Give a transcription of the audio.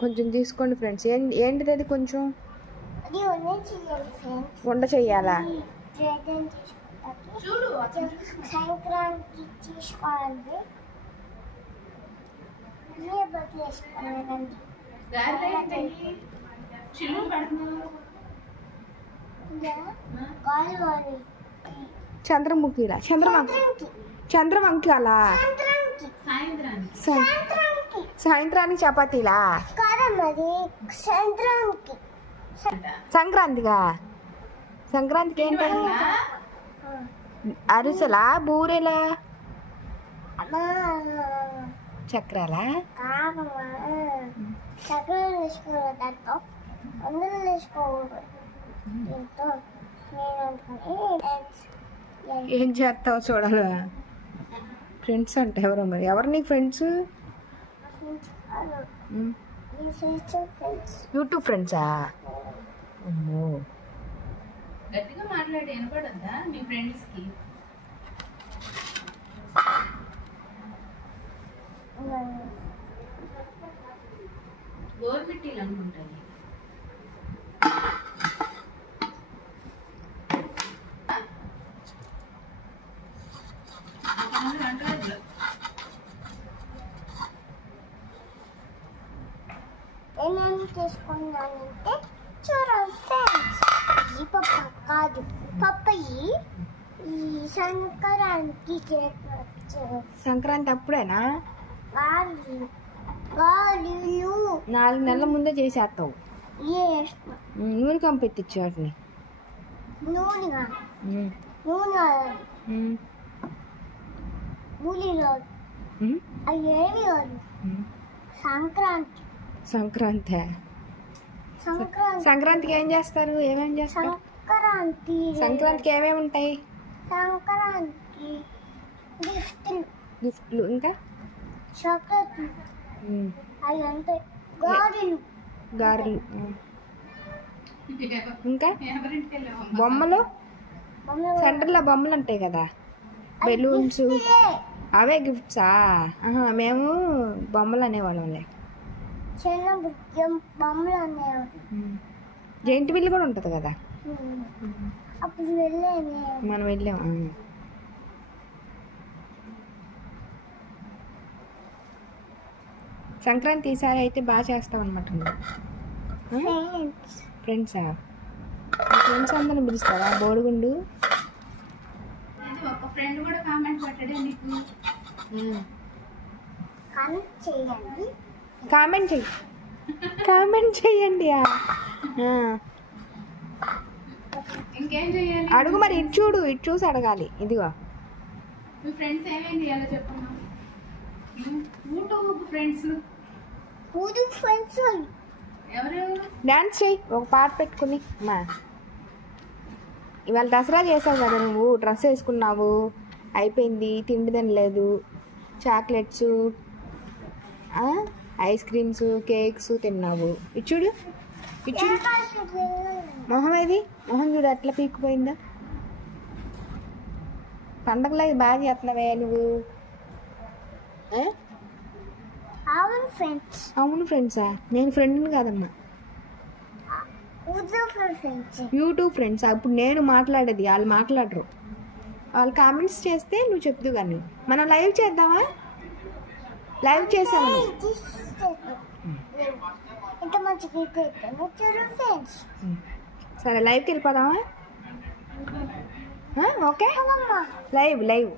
కొంచెం తీసుకోండి ఫ్రెండ్స్. ఏంటిది అది? కొంచెం వంట చెయ్యాలా? సంక్రాంతి తీసుకోవాలి. చంద్రముఖిలా చంద్రవంకి అలా సాయంత్రానికి చపాతీలా సంక్రాంతిగా సంక్రాంతికి ఏంటది? అరిసెలా బూరెలా చక్రాలా? ఏం చేస్తావు చూడాలా? ఫ్రెండ్స్ అంటే ఎవరో మరి. ఎవరు నీకు ఫ్రెండ్స్? యూట్యూబ్ ఫ్రెండ్సా? అమ్మో గట్టిగా మాట్లాడి వినపడద్దా మీ ఫ్రెండ్స్ కి? గోర్మిట్టీలు అనుకుంటాయి. ఏమేమి తీసుకున్నానంటే చూడండి ఫ్రెండ్స్, ఈ పప్ప కాదు పప్పయి ఈ సంక్రాంతి సంక్రాంతి అప్పుడేనా? గాలిలు 4 నెలల ముందే చేసేస్తావు. నూనె కంపెత్తిచ్చు వాటిని. నూనె అవి ఏమి కాదు. సంక్రాంతికి ఏం చేస్తారు? ఏమేం చేస్తారు సంక్రాంతికి? ఏమేమి ఉంటాయి సంక్రాంతి? గిఫ్ట్లు, ఇంకా చాక్లెట్, అవి అంటే గారెలు, ఇంకా బొమ్మలు. సెంటర్లో బొమ్మలు ఉంటాయి కదా, బెలూన్స్, అవే గిఫ్ట్సా? మేము బొమ్మలు అనేవాళ్ళంలే. బొమ్మలు అనేవాళ్ళు. జెయింట్ వీల్ కూడా ఉంటుంది కదా. అప్పుడు మనం వెళ్ళాం. సంక్రాంతి ఈసారి అయితే బాగా చేస్తాం అనమాట. ఫ్రెండ్సా? ఫ్రెండ్స్ అందరిని పిలుస్తారా? బోడిగుండు ఒక ఫ్రెండ్ కూడా కామెంట్ పెట్టాడే నీకు. కామెంట్ చేయండి. ఇంకేం చేయాలి? అడుగు మరి. ఇటు చూడు, ఇటు చూసి అడగాలి. ఇదిగో మీ ఫ్రెండ్స్ ఏమేం చేయాలో చెప్పమ్మా. యూట్యూబ్ ఫ్రెండ్స్ ఎవరెవరు? డాన్స్ చెయ్యి ఒక పాట పెట్టుకుని. ఇవాళ దసరా చేసావు కదా నువ్వు, డ్రెస్ వేసుకున్నావు, అయిపోయింది, తిండి తినలేదు, చాక్లెట్స్, ఐస్ క్రీమ్స్, కేక్స్ తిన్నావు. ఇచ్చుడు మొహం ఏది? మొహం చూడు ఎట్లా పీక్కుపోయిందా. పండగలో ఇది బాగా చేస్తున్నావే నువ్వు. అవును ఫ్రెండ్సా? నేను ఫ్రెండ్ని కాదమ్మా, యూట్యూబ్ ఫ్రెండ్స్. ఇప్పుడు నేను మాట్లాడేది, వాళ్ళు మాట్లాడరు. వాళ్ళు కామెంట్స్ చేస్తే నువ్వు చెప్తూ కానీ. మనం లైవ్ చేద్దామా? లైవ్ చేసాము. సరే లైవ్కి వెళ్ళిపోదామా? Okay, live.